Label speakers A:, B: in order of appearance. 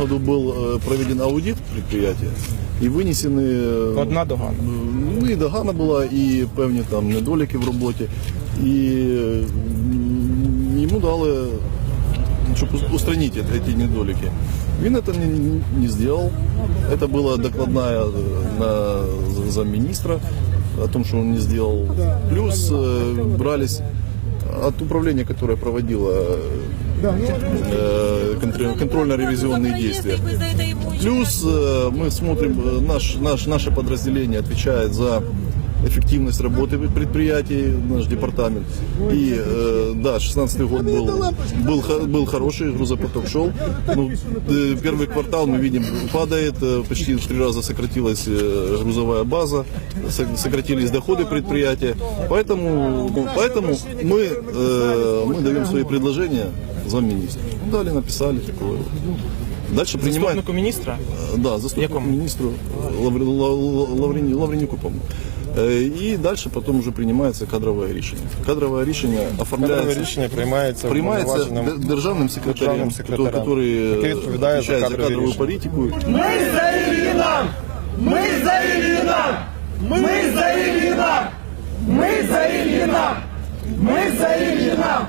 A: году был э, проведен аудит предприятия і винесені е,
B: Одна догана.
A: Ну і догана була, і певні там недоліки в роботі. І м, йому дали, щоб устранить эти недоліки. Він это не, не сделал. Это была докладная э, на замминистра о том, что он не сделал. Плюс э, брались от управления, которое проводило э, контр- контрольно-ревизионные действия. Плюс э, мы смотрим, э, наш, наш, наше подразделение отвечает за эффективность работы предприятий, наш департамент. И э, да, 16 год был, был, был хороший, грузопоток шел. Ну, э, первый квартал мы видим падает, э, почти в три раза сократилась э, грузовая база, со- сократились доходы предприятия. Поэтому, поэтому мы, э, мы даем свои предложения замминистра. Ну, Дали, написали такое. вот. Дальше принимаем.
B: Заступнику міністра?
A: Да, заступнику
B: Якому?
A: министру Лаври- Ла- Лаврені- Лавренюку, по-моему. Е, І далі потім вже приймається кадрове рішення. Кадрове рішення
C: Кадрове
A: оформляється,
C: рішення приймається,
A: приймається
C: уповноваженим
A: де- державним секретарем,
C: державним секретарем,
A: який
C: який відповідає за
A: відповідає за
C: кадрові
A: кадрову
C: рішення.
A: політику.
D: Ми за Ілліна! Ми за Ілліна! Ми за Ілліна! Ми за Ілліна! Ми за Ілліна!